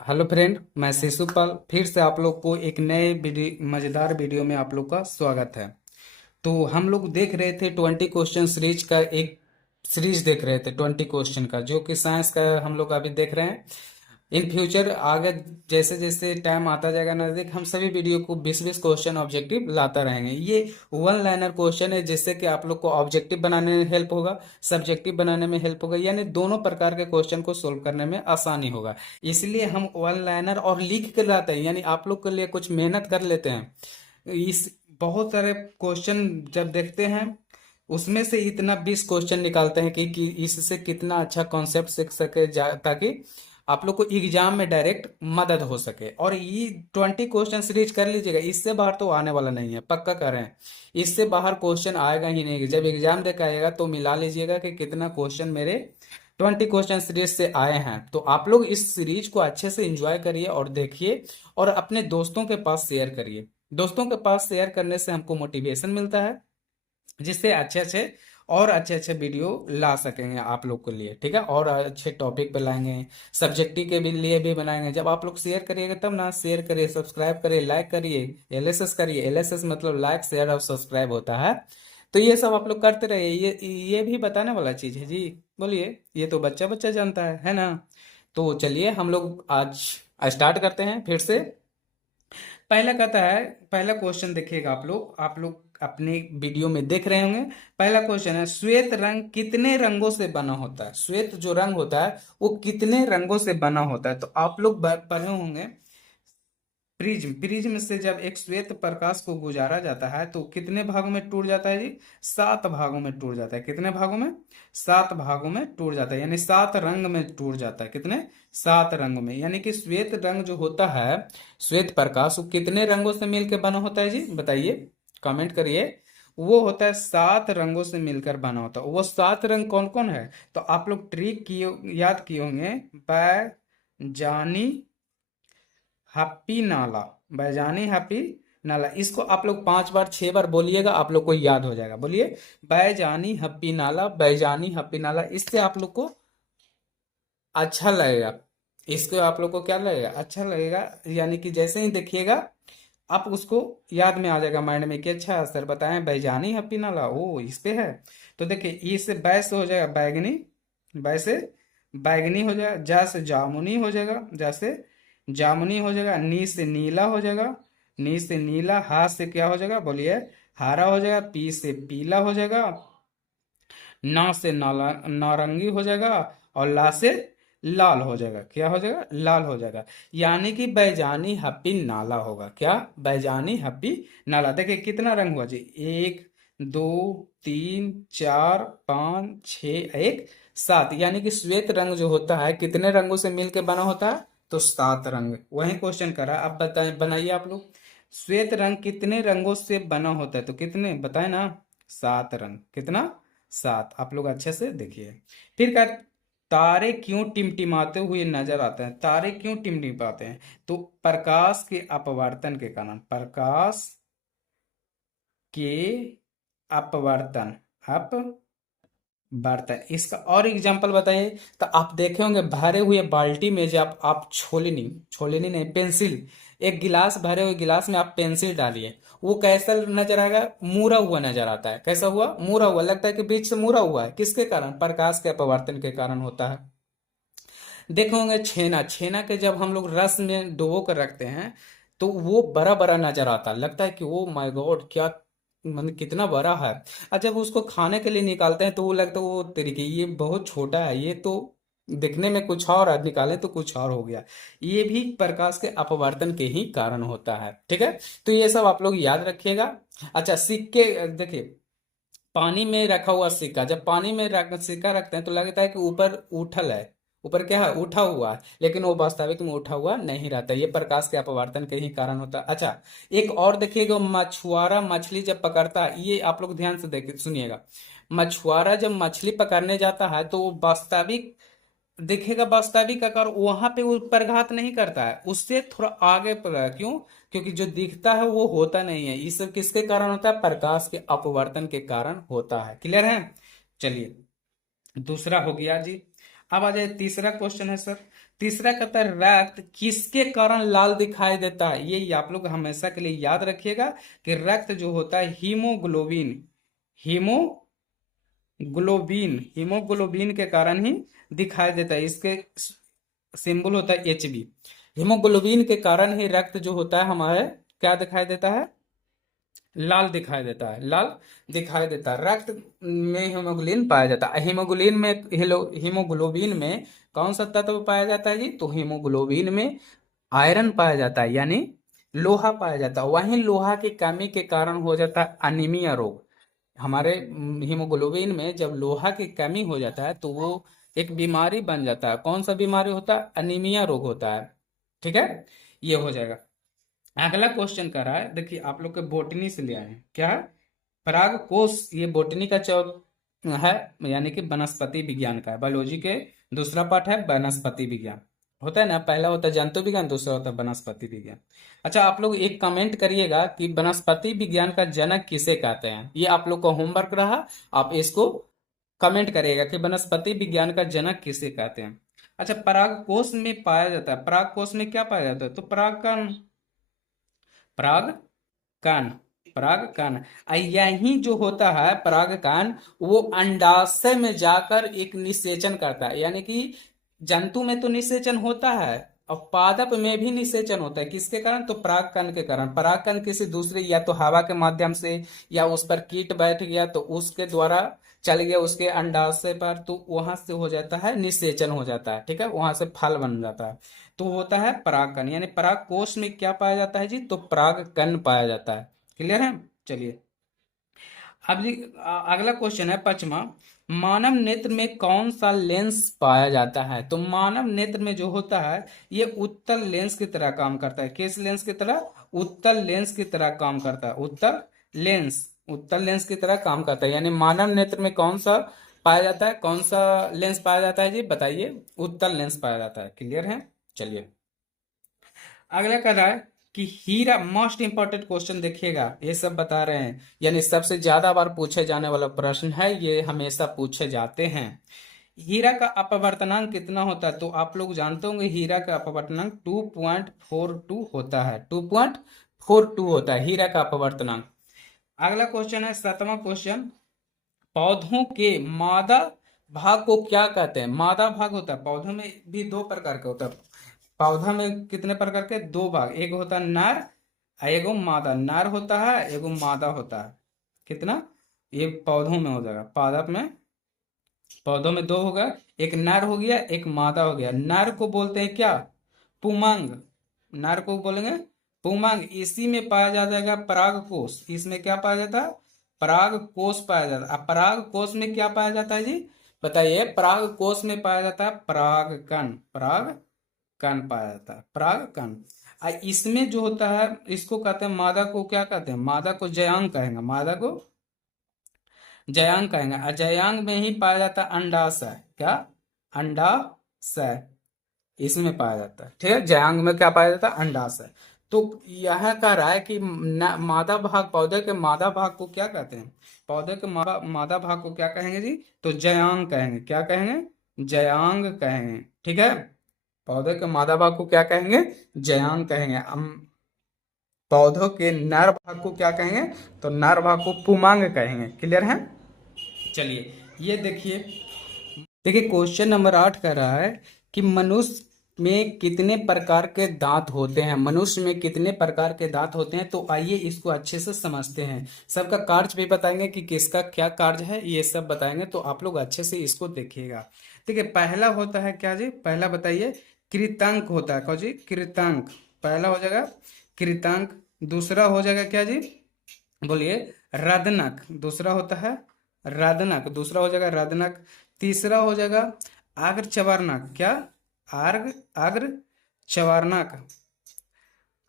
Hello friend, मैं शिशुपाल फिर से आप लोग को एक नए मज़ेदार वीडियो में आप लोग का स्वागत है। तो हम लोग देख रहे थे 20 क्वेश्चन सीरीज का एक सीरीज देख रहे थे 20 क्वेश्चन का, जो कि साइंस का हम लोग अभी देख रहे हैं। इन फ्यूचर आगे जैसे जैसे टाइम आता जाएगा नज़दीक, हम सभी वीडियो को 20-20 क्वेश्चन ऑब्जेक्टिव लाता रहेंगे। ये वन लाइनर क्वेश्चन है, जिससे कि आप लोग को ऑब्जेक्टिव बनाने में हेल्प होगा, सब्जेक्टिव बनाने में हेल्प होगा, यानी दोनों प्रकार के क्वेश्चन को सोल्व करने में आसानी होगा। इसलिए हम वन लाइनर और लिख कर लाते हैं, यानी आप लोग के लिए कुछ मेहनत कर लेते हैं। इस बहुत सारे क्वेश्चन जब देखते हैं, उसमें से इतना 20 क्वेश्चन निकालते हैं कि इससे कितना अच्छा कॉन्सेप्ट सीख सके ताकि आप लोग को एग्जाम में डायरेक्ट मदद हो सके। और ये 20 क्वेश्चन सीरीज कर लीजिएगा, इससे बाहर तो आने वाला नहीं है, पक्का कर रहे हैं। इससे बाहर क्वेश्चन आएगा ही नहीं। जब एग्जाम दे के आएगा तो मिला लीजिएगा कि कितना क्वेश्चन मेरे 20 क्वेश्चन सीरीज से आए हैं। तो आप लोग इस सीरीज को अच्छे से एंजॉय करिए और देखिए, और अपने दोस्तों के पास शेयर करिए। दोस्तों के पास शेयर करने से हमको मोटिवेशन मिलता है, जिससे अच्छे अच्छे वीडियो ला सकेंगे आप लोग के लिए, ठीक है। और अच्छे टॉपिक पे लाएंगे, सब्जेक्टिव के भी लिए भी बनाएंगे। जब आप लोग शेयर करिएगा तब ना, शेयर करिए, सब्सक्राइब करिए, लाइक करिए, एलएसएस करिए। एलएसएस मतलब लाइक शेयर और सब्सक्राइब होता है। तो ये सब आप लोग करते रहिए। ये भी बताने वाला चीज है जी। बोलिए, ये तो बच्चा बच्चा जानता है ना। तो चलिए हम लोग आज स्टार्ट करते हैं फिर से। पहला कहता है, पहला क्वेश्चन देखिएगा आप लोग अपने वीडियो में देख रहे होंगे। पहला क्वेश्चन है, श्वेत रंग कितने रंगों से बना होता है? श्वेत जो रंग होता है वो कितने रंगों से बना होता है? तो आप लोग पढ़े होंगे, प्रिज्म। प्रिज्म से जब एक श्वेत प्रकाश को गुजारा जाता है तो कितने भागों में टूट जाता है जी? 7 भागों में टूट जाता है। कितने भागों में? 7 भागों में टूट जाता है, यानी 7 रंग में टूट जाता है। कितने? 7 रंग में। यानी कि श्वेत रंग जो होता है, श्वेत प्रकाश, वो कितने रंगों से मिलकर बना होता है जी? बताइए, कमेंट करिए। वो होता है 7 रंगों से मिलकर बना होता है। वो 7 रंग कौन कौन है? तो आप लोग ट्रिक किए, याद किए होंगे। बैजानी, हैप्पी नाला, बैजानी हैप्पी नाला। इसको आप लोग 5 बार 6 बार बोलिएगा, आप लोग को याद हो जाएगा। बोलिए, बैजानी हैप्पी नाला, बैजानी हैप्पी नाला। इससे आप लोग को अच्छा लगेगा। इसको आप लोग को क्या लगेगा? अच्छा लगेगा। यानी कि जैसे ही देखिएगा आप उसको याद में आ जाएगा माइंड में कि अच्छा सर बताएं बैजानी हैप्पी नाला, ओ इस पे है। तो देखिए, ई से बै से हो जाएगा बैगनी, बै से बैगनी हो जाएगा, जा से जामुनी हो जाएगा, जा से जामुनी हो जाएगा, नी से नीला हो जाएगा, नी से नीला, हा से क्या हो जाएगा? बोलिए, हरा हो जाएगा, पी से पीला हो जाएगा, ना से नाला नारंगी हो जाएगा, और ला से लाल हो जाएगा। क्या हो जाएगा? लाल हो जाएगा। यानी कि बैजानी हैप्पी नाला होगा। क्या? बैजानी हैप्पी नाला। देखिए कितना रंग हुआ जी? 1 2 3 4 5 6, 1 7। यानी कि श्वेत रंग जो होता है कितने रंगों से मिलकर बना होता है? तो 7 रंग। वही क्वेश्चन करा। अब बताएं, बनाइए आप लोग। श्वेत रंग कितने रंगों से बना होता है? तो कितने बताए ना? 7 रंग। कितना? 7। आप लोग अच्छे से देखिए। फिर क्या, तारे क्यों टिमटिमाते हुए नजर आते हैं? तारे क्यों टिमटिमाते हैं? तो प्रकाश के अपवर्तन के कारण। प्रकाश के अपवर्तन, बढ़ता है। इसका और एग्जांपल बताइए। तो आप देखे होंगे भरे हुए बाल्टी में जब आप छोलनी, छोलनी नहीं, पेंसिल, एक गिलास, भरे हुए गिलास में आप पेंसिल डालिए, वो कैसा नजर आएगा? मुड़ा हुआ नजर आता है। कैसा हुआ? मुड़ा हुआ। लगता है कि बीच से मुड़ा हुआ है। किसके कारण? प्रकाश के अपवर्तन के कारण होता है। देखे होंगे छेना, छेना के जब हम लोग रस में डुबो कर रखते हैं तो वो बड़ा बड़ा नजर आता है। लगता है कि ओ माय गॉड, क्या मतलब कितना बड़ा है। और जब उसको खाने के लिए निकालते हैं तो वो लगता है वो तरीके ये बहुत छोटा है, ये तो दिखने में कुछ और है, निकाले तो कुछ और हो गया। ये भी प्रकाश के अपवर्तन के ही कारण होता है, ठीक है। तो ये सब आप लोग याद रखिएगा। अच्छा, सिक्के देखिए, पानी में रखा हुआ सिक्का, जब पानी में सिक्का रखते हैं तो लगता है कि ऊपर उठल है, ऊपर क्या है? उठा हुआ है। लेकिन वो वास्तविक में उठा हुआ नहीं रहता। ये प्रकाश के अपवर्तन के ही कारण होता है। अच्छा, एक और देखिएगा, मछुआरा मछली जब पकड़ता है, ये आप लोग ध्यान से देखिए, सुनिएगा। मछुआरा जब मछली पकड़ने जाता है तो वो वास्तविक दिखेगा, वास्तविक आकार, वहां पे वो प्रघात नहीं करता है, उससे थोड़ा आगे पर है। क्यों? क्योंकि जो दिखता है वो होता नहीं है। ये सब किसके कारण होता है? प्रकाश के अपवर्तन के कारण होता है। क्लियर है? चलिए, दूसरा हो गया जी। अब आ जाए तीसरा क्वेश्चन है सर। तीसरा कहता है रक्त किसके कारण लाल दिखाई देता है। ये आप लोग हमेशा के लिए याद रखिएगा कि रक्त जो होता है हीमोग्लोबिन, हीमोग्लोबिन के कारण ही दिखाई देता है। इसके सिंबल होता है एच बी। हीमोग्लोबिन के कारण ही रक्त जो होता है हमारे क्या दिखाई देता है, लाल दिखाई देता है, लाल दिखाई देता है। रक्त में हीमोग्लोबिन पाया जाता है। हीमोग्लोबिन में कौन सा तत्व पाया जाता है जी, तो हीमोग्लोबिन में आयरन पाया जाता है, यानी लोहा पाया जाता है। वहीं लोहा की कमी के कारण हो जाता है अनीमिया रोग। हमारे हीमोग्लोबिन में जब लोहा की कमी हो जाता है तो वो एक बीमारी बन जाता है। कौन सा बीमारी होता है, अनीमिया रोग होता है। ठीक है, ये हो जाएगा। अगला क्वेश्चन कर रहा है, देखिए आप लोग के बोटनी से ले आए हैं, क्या है, पराग कोश। ये बोटनी का है, यानी कि वनस्पति विज्ञान का है। बायोलॉजी के दूसरा पार्ट है वनस्पति विज्ञान। होता है ना, पहला होता है जंतु विज्ञान, दूसरा होता है वनस्पति विज्ञान। अच्छा, आप लोग एक कमेंट करिएगा कि वनस्पति विज्ञान का जनक किसे कहते हैं। ये आप लोग का होमवर्क रहा, आप इसको कमेंट करिएगा कि वनस्पति विज्ञान का जनक किसे कहते हैं। अच्छा, पराग कोश में पाया जाता है, पराग कोश में क्या पाया जाता है, तो पराग कण, पराग कण। यही जो होता है पराग कण, वो अंडाशय में जाकर एक निषेचन करता है। यानी कि जंतु में तो निषेचन होता है और पादप में भी निषेचन होता है। किसके कारण, तो पराग कण के कारण। पराग कण किसी दूसरे, या तो हवा के माध्यम से, या उस पर कीट बैठ गया तो उसके द्वारा चल गया उसके अंडाशय पर, तो वहां से हो जाता है निषेचन हो जाता है। ठीक है, वहां से फल बन जाता है, तो होता है परागकण। यानी पराग कोश में क्या पाया जाता है जी, तो परागकण पाया जाता है। क्लियर है, चलिए। अब जी अगला क्वेश्चन है पांचवा, मानव नेत्र में कौन सा लेंस पाया जाता है। तो मानव नेत्र में जो होता है ये उत्तल लेंस की तरह काम करता है। किस लेंस की तरह, उत्तल लेंस की तरह काम करता है। उत्तल लेंस की तरह काम करता है। यानी मानव नेत्र में कौन सा पाया जाता है, कौन सा लेंस पाया जाता है जी, बताइए, उत्तल लेंस पाया जाता है। क्लियर है, चलिए। अगला कह रहा है कि हीरा, मोस्ट इंपॉर्टेंट क्वेश्चन देखिएगा, ये सब बता रहे हैं, यानी सबसे ज्यादा बार पूछे जाने वाला प्रश्न है, ये हमेशा पूछे जाते हैं। हीरा का अपवर्तनांक कितना होता है, तो आप लोग जानते होंगे हीरा का अपवर्तनांक 2.42 होता है। 2.42 होता है हीरा का अपवर्तनांक। अगला क्वेश्चन है सातवां क्वेश्चन, पौधों के मादा भाग को क्या कहते हैं। मादा भाग होता है, पौधों में भी दो प्रकार का होता है। पौधा में कितने प्रकार के, दो भाग, एक होता है नर और एगो मादा। नर होता है, एगो मादा होता है। कितना, ये पौधों में हो जाएगा, पादप में, पौधों में दो होगा, एक नर हो गया, एक मादा हो गया। नर को बोलते हैं क्या, पुमंग। नर को बोलेंगे पुमंग। इसी में पाया जा जाएगा पराग कोश। इसमें क्या पाया जाता है, पराग कोश पाया जाता है। अब पराग कोश में क्या पाया जाता है जी, बताइए। पराग कोश में पाया जाता है पराग कण, पराग कण पाया जाता है, पराग कण। इसमें जो होता है इसको कहते हैं, मादा को क्या कहते हैं, मादा को जयांग कहेंगे, मादा को जयांग कहेंगे। और जयांग में ही पाया जाता है अंडाशय, क्या, अंडाशय इसमें पाया जाता है। ठीक है, जयांग में क्या पाया जाता है, अंडाशय। तो यह कह रहा है कि मादा भाग, पौधे के मादा भाग को क्या कहते हैं, पौधे के मादा भाग को क्या कहेंगे जी, तो जयांग कहेंगे। क्या कहेंगे, जयांग कहेंगे। ठीक है, पौधे के मादा भाग को क्या कहेंगे, जयांग कहेंगे। हम पौधों के नर भाग को क्या कहेंगे, तो नर भाग को पुमांग कहेंगे। क्लियर है, चलिए। ये देखिए, क्वेश्चन नंबर 8 कह रहा है कि मनुष्य में कितने प्रकार के दांत होते हैं। मनुष्य में कितने प्रकार के दांत होते हैं, तो आइए इसको अच्छे से समझते हैं। सबका कार्य भी बताएंगे कि किसका क्या कार्य है, ये सब बताएंगे, तो आप लोग अच्छे से इसको देखिएगा। ठीक है, पहला होता है क्या जी, पहला बताइए, कृतांक होता है। कौन जी, कृतांक, पहला हो जाएगा कृतांक। दूसरा हो जाएगा क्या जी, बोलिए, रदनक। दूसरा होता है रदनक, दूसरा हो जाएगा रदनक। तीसरा हो जाएगा आग्र चवारनक, क्या, आर्ग आग्र चवारनक।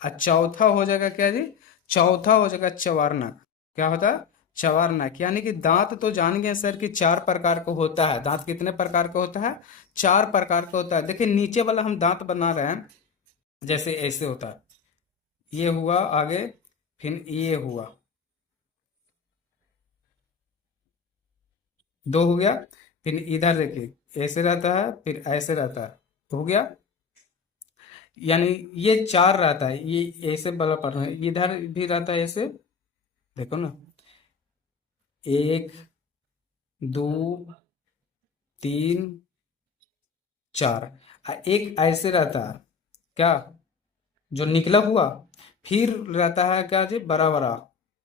और चौथा हो जाएगा क्या जी, चौथा हो जाएगा चवारनक। क्या होता है, चवारनक। यानी कि दांत तो जान गए सर कि चार प्रकार का होता है। दांत कितने प्रकार का होता है, चार प्रकार का होता है। देखिए नीचे वाला हम दांत बना रहे हैं, जैसे ऐसे होता है, ये हुआ आगे, फिर ये हुआ, दो हो गया। फिर इधर देखिए ऐसे रहता है, फिर ऐसे रहता है, हो गया। यानी ये 4 रहता है, ये ऐसे वाला पढ़ना है, इधर भी रहता है ऐसे, देखो ना, 1 2 3 4, एक ऐसे रहता है क्या, जो निकला हुआ, फिर रहता है क्या जी, बड़ा बड़ा,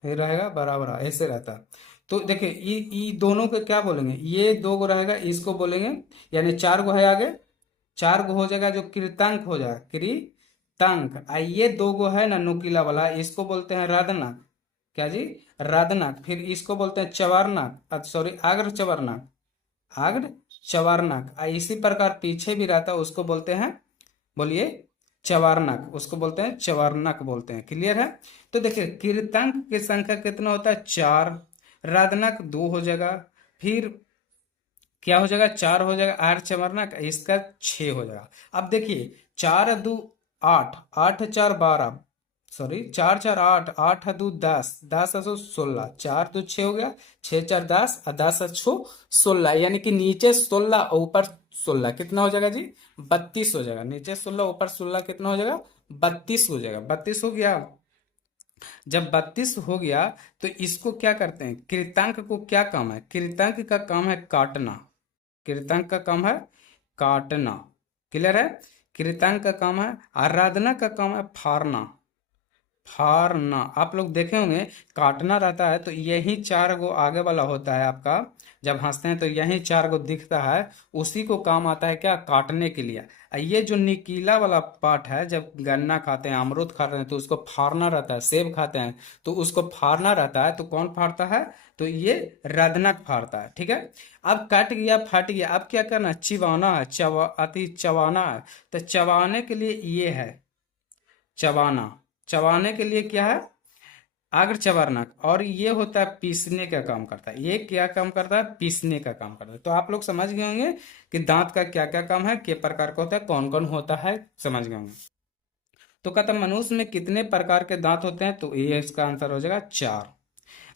फिर रहेगा बड़ा बड़ा, ऐसे रहता है। तो देखिए ये दोनों को क्या बोलेंगे, ये दो गो रहेगा इसको बोलेंगे, यानी 4 गो है आगे, 4 गो हो जाएगा जो कृतांक हो जाएगा, कृतांक। ये 2 गो है ना नुकीला वाला, इसको बोलते हैं राधनाक, क्या जी, राधनाक। फिर इसको बोलते हैं चवारनाक, सॉरी आग्र चवारनाक, आग्र चवारनाक। इसी प्रकार पीछे भी रहता है, उसको बोलते हैं, बोलिए, चवारनक, उसको बोलते हैं चवारनक बोलते हैं। क्लियर है। तो देखिए कीर्तांक की संख्या कितना होता है, 4, राधनक 2 हो जाएगा, फिर क्या हो जाएगा, 4 हो जाएगा, आठ चवारनक इसका 6 हो जाएगा। अब देखिए 4 2 8, 8 4 12, सॉरी 4 4 8, 8 2 10, 10 2 16, 4 2 6 हो गया, 6 4 10 और 10 6 16, यानी कि नीचे 16 और ऊपर 16 कितना हो जाएगा जी, 32 हो जाएगा। नीचे 16 ऊपर 16 कितना हो जाएगा, 32 हो जाएगा। 32 हो गया। जब 32 हो गया तो इसको क्या करते हैं, कृतांक को क्या काम है, कृतांक का काम है काटना, कृतांक का काम है काटना। क्लियर है। कृतांक का काम है, आराधना का काम है फाड़ना, फाड़ना। आप लोग देखे होंगे काटना रहता है तो यही 4 गो आगे वाला होता है आपका, जब हंसते हैं तो यही 4 गो दिखता है, उसी को काम आता है क्या, काटने के लिए। ये जो निकीला वाला पार्ट है, जब गन्ना खाते हैं, अमरूद खाते हैं तो उसको फाड़ना रहता है, सेब खाते हैं तो उसको फाड़ना रहता है, तो कौन फाड़ता है, तो ये रदनक फाड़ता है। ठीक है। अब कट गया फट गया, अब क्या करना है, चिबाना है, चबाना है। तो चबाने के लिए ये है चबाना, चबाने के लिए क्या है, आग्र चबारनक। और ये होता है पीसने का काम करता है, ये क्या काम करता है, पीसने का काम करता है। तो आप लोग समझ गए होंगे कि दांत का क्या क्या काम है, के प्रकार का होता है, कौन कौन होता है, समझ गए होंगे। तो कहता है मनुष्य में कितने प्रकार के दांत होते हैं, तो ये इसका आंसर हो जाएगा 4।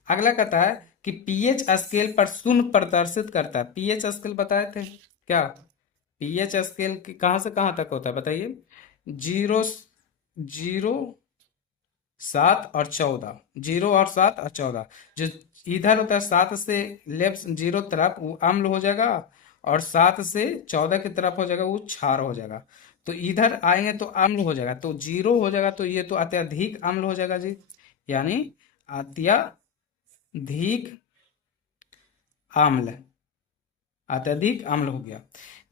अगला कहता है कि पीएच स्केल पर शून्य प्रदर्शित करता है। पीएच स्केल बताए थे क्या, पीएच स्केल कहाँ से कहाँ तक होता है बताइए, 0 0 7 और 14, 0 और 7 और 14। जो इधर होता है 7 से लेफ्ट 0 तरफ वो अम्ल हो जाएगा, और 7 से 14 की तरफ हो जाएगा वो क्षार हो जाएगा। तो इधर आएंगे तो अम्ल हो जाएगा, तो 0 हो जाएगा, तो ये तो अत्यधिक अम्ल हो जाएगा जी, यानी अत्यधिक अम्ल, अत्यधिक अम्ल हो गया।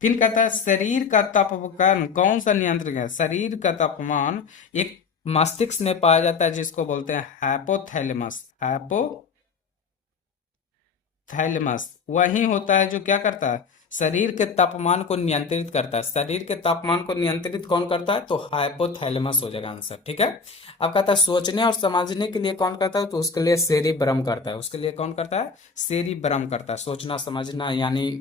फिर कहता है शरीर का तापमान कौन सा नियंत्रण है, शरीर का तापमान एक मस्तिष्क में पाया जाता है, जिसको बोलते हैं हाइपोथैलेमस, हाइपोथैलेमस वही होता है जो क्या करता है, शरीर के तापमान को नियंत्रित करता है। शरीर के तापमान को नियंत्रित कौन करता है, तो हाइपोथैलेमस हो जाएगा आंसर। ठीक है। अब कहता है सोचने और समझने के लिए कौन करता है, तो उसके लिए सेरिब्रम करता है, उसके लिए कौन करता है, सेरिब्रम करता है। सोचना समझना यानी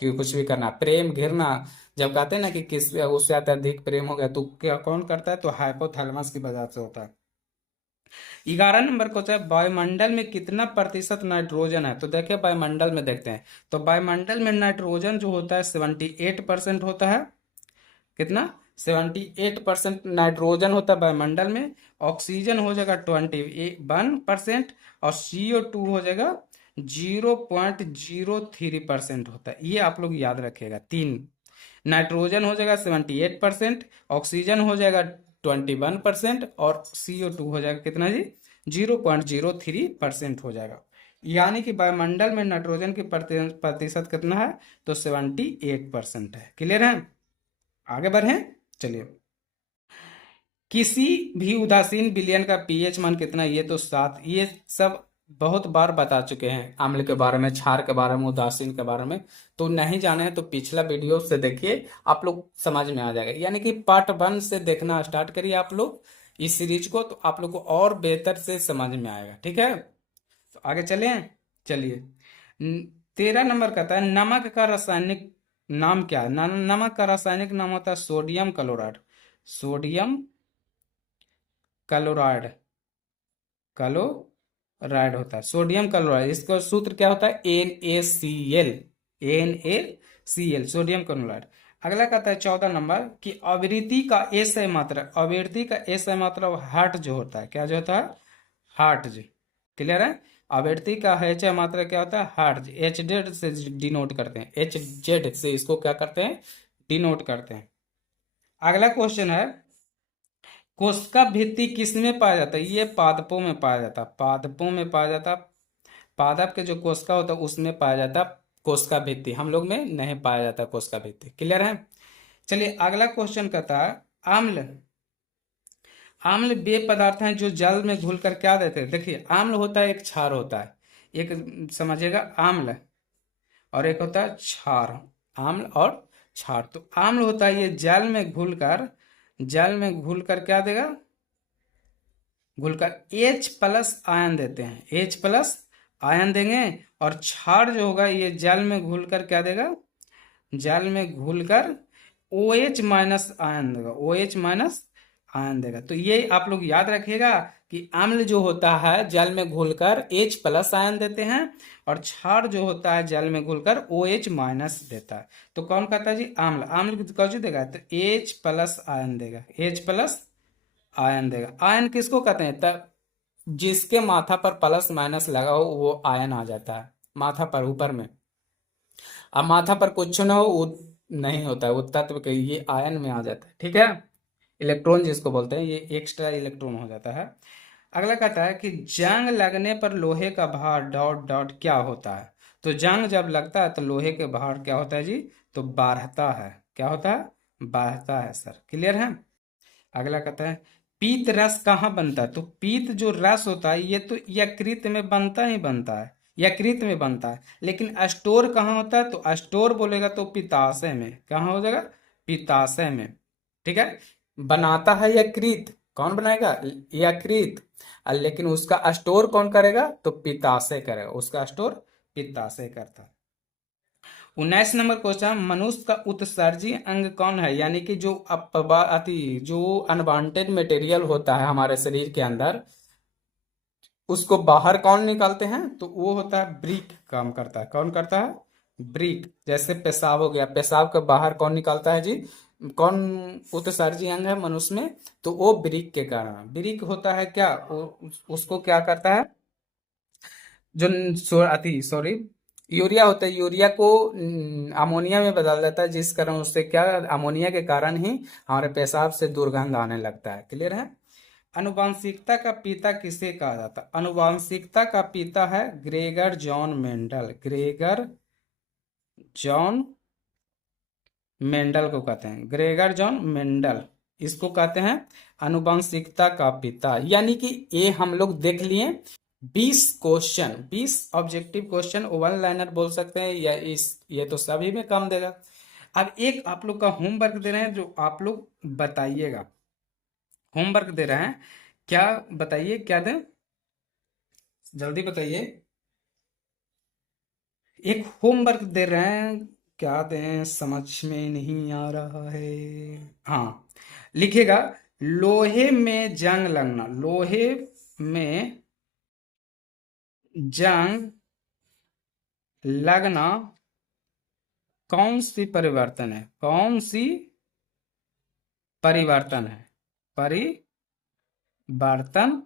कि कुछ भी करना, प्रेम घिरना, जब कहते हैं ना कि किस उससे अत्यधिक प्रेम हो गया, तो क्या कौन करता है, तो हाइपोथैलेमस की वजह से होता है। 11 नंबर क्वेश्चन है, वायुमंडल में कितना प्रतिशत नाइट्रोजन है। तो देखिए वायुमंडल में देखते हैं, तो वायुमंडल में नाइट्रोजन जो होता है 78% होता है। कितना, 78% नाइट्रोजन होता है वायुमंडल में। ऑक्सीजन हो जाएगा 21%, और CO2 हो जाएगा 0.03% होता है। ये आप लोग याद रखिएगा, तीन, नाइट्रोजन हो जाएगा 78%, ऑक्सीजन हो जाएगा 21%, और CO2 हो जाएगा कितना जी, 0.03% हो जाएगा। यानी कि वायुमंडल में नाइट्रोजन की प्रतिशत कितना है, तो 78% है। क्लियर है। आगे बढ़े, चलिए। किसी भी उदासीन विलयन का पीएच मान कितना है? ये तो 7, ये सब बहुत बार बता चुके हैं, अम्ल के बारे में, क्षार के बारे में, उदासीन के बारे में। तो नहीं जाने हैं तो पिछला वीडियो से देखिए, आप लोग समझ में आ जाएगा। यानी कि पार्ट 1 से देखना स्टार्ट करिए आप लोग इस सीरीज को, तो आप लोग को और बेहतर से समझ में आएगा। ठीक है। तो आगे चलें, चलिए। 13 नंबर कहता है नमक का रासायनिक नाम क्या है। नमक का रासायनिक नाम होता है sodium chloride, sodium chloride, chloride होता है सोडियम क्लोराइड। इसका सूत्र क्या होता है, NaCl, NaCl, सोडियम क्लोराइड। अगला कहता है 14 नंबर कि आवृत्ति का एसआई मात्रा, आवृत्ति का एसआई मात्रा हर्ट्ज जो होता है, क्या जो होता है, हर्ट्ज। क्लियर है? आवृत्ति का एचआई मात्रा क्या होता है, हर्ट्ज। एच जेड से डिनोट करते हैं, एच जेड से इसको क्या करते हैं, डिनोट करते हैं। अगला क्वेश्चन है कोशिका भित्ति किस में पाया जाता है, ये पादपों में पाया जाता है, पादपों में पाया जाता है। पादप के जो कोशिका होता है उसमें पाया जाता है कोशिका भित्ति, हम लोग में नहीं पाया जाता कोशिका भित्ति। क्लियर है? चलिए अगला क्वेश्चन कहता है आम्ल, आम्ल वे पदार्थ हैं जो जल में घुलकर क्या देते हैं। देखिए आम्ल होता है एक क्षार होता है, एक समझिएगा आम्ल, और एक होता है क्षार, आम्ल और क्षार। तो आम्ल होता है ये जल में घुलकर, जल में घुलकर क्या देगा, घुलकर H+ आयन देते हैं, H+ आयन देंगे। और क्षार जो होगा ये जल में घुलकर क्या देगा, जल में घुलकर OH- आयन देगा, OH- आयन देगा। तो ये आप लोग याद रखिएगा कि अम्ल जो होता है जल में घुलकर H+ आयन देते हैं, और क्षार जो होता है जल में घुलकर OH- देता है। तो कौन कहता है जी, आम्ल। आम्ल कौन सी देगा, तो H+ आयन देगा, H+ आयन देगा। आयन किसको कहते हैं, तब जिसके माथा पर प्लस माइनस लगा हो वो आयन आ जाता है, माथा पर ऊपर में। अब माथा पर कुछ ना हो वो नहीं होता है, वो तत्व के ये आयन में आ जाता है। ठीक है? इलेक्ट्रॉन जिसको बोलते हैं, ये एक्स्ट्रा इलेक्ट्रॉन हो जाता है। अगला कहता है कि जंग लगने पर लोहे का भार डॉट डॉट क्या होता है। तो जंग जब लगता है तो लोहे के भार क्या होता है जी, तो बढ़ता है। क्या होता है, बढ़ता है सर। क्लियर है? अगला कहता है पीत रस कहाँ बनता है। तो पीत जो रस होता है ये तो यकृत में बनता ही बनता है, यकृत में बनता है। लेकिन स्टोर कहाँ होता है, तो स्टोर बोलेगा तो पित्ताशय में। कहाँ हो जाएगा, पित्ताशय में। ठीक है? बनाता है यकृत, कौन बनाएगा, यकृत। लेकिन उसका स्टोर कौन करेगा, तो पित्ताशय करेगा, उसका स्टोर पित्ताशय करता है। 19 नंबर क्वेश्चन, मनुष्य का उत्सर्जी अंग कौन है। यानी कि जो जो अनवांटेड मटेरियल होता है हमारे शरीर के अंदर, उसको बाहर कौन निकालते हैं, तो वो होता है ब्रीक, काम करता है। कौन करता है, ब्रीक। जैसे पेशाब हो गया, पेशाब के बाहर कौन निकालता है जी, कौन उत्सर्जी अंग है मनुष्य में, तो वो ब्रीक के कारण। ब्रीक होता है क्या, उसको क्या करता है, जो सॉरी यूरिया होता है, यूरिया को अमोनिया में बदल देता है, जिस कारण उससे क्या, अमोनिया के कारण ही हमारे पेशाब से दुर्गंध आने लगता है। क्लियर है? अनुवांशिकता का पिता किसे कहा जाता है। अनुवांशिकता का पिता है Gregor John Mendel, Gregor John Mendel को कहते हैं, ग्रेगर जॉन मेंडल, इसको कहते हैं अनुवांशिकता का पिता। यानी कि ये हम लोग देख लिए 20 question, 20 objective question, one liner बोल सकते हैं, या इस ये तो सभी में काम देगा। अब एक आप लोग का होमवर्क दे रहे हैं जो आप लोग बताइएगा, होमवर्क दे रहे हैं, क्या बताइए, क्या दें, जल्दी बताइए। एक होमवर्क दे रहे हैं, क्या दें, समझ में नहीं आ रहा है। हाँ, लिखिएगा लोहे में जंग लगना, लोहे में जंग लगना कौन सी परिवर्तन है, कौन सी परिवर्तन है, परिवर्तन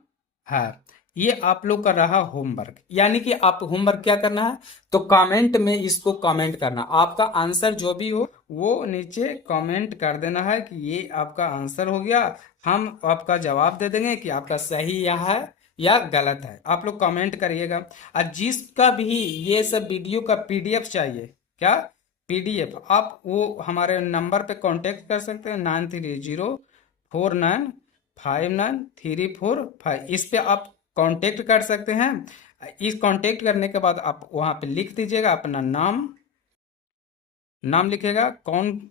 है। ये आप लोग का रहा होमवर्क। यानी कि आप होमवर्क क्या करना है, तो कमेंट में इसको कमेंट करना, आपका आंसर जो भी हो वो नीचे कमेंट कर देना है कि ये आपका आंसर हो गया। हम आपका जवाब दे देंगे कि आपका सही या है या गलत है। आप लोग कमेंट करिएगा। और जिसका भी ये सब वीडियो का PDF चाहिए, क्या PDF, आप वो हमारे नंबर पे कांटेक्ट कर सकते हैं, 9304959345। इस पे आप कांटेक्ट कर सकते हैं। इस कांटेक्ट करने के बाद आप वहाँ पे लिख दीजिएगा अपना नाम, नाम लिखिएगा, कौन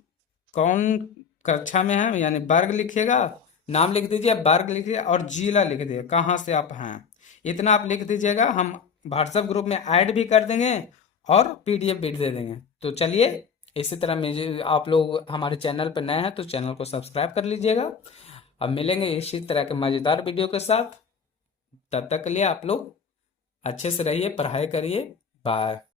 कौन कक्षा में है, यानी वर्ग लिखिएगा, नाम लिख दीजिए, वर्ग लिखिए, और जिला लिख दीजिए कहाँ से आप हैं। इतना आप लिख दीजिएगा, हम व्हाट्सएप ग्रुप में ऐड भी कर देंगे और PDF भी दे देंगे। तो चलिए, इसी तरह मुझे, आप लोग हमारे चैनल पर नए हैं तो चैनल को सब्सक्राइब कर लीजिएगा। अब मिलेंगे इसी तरह के मज़ेदार वीडियो के साथ। तब तक के लिए आप लोग अच्छे से रहिए, पढ़ाई करिए। बाय।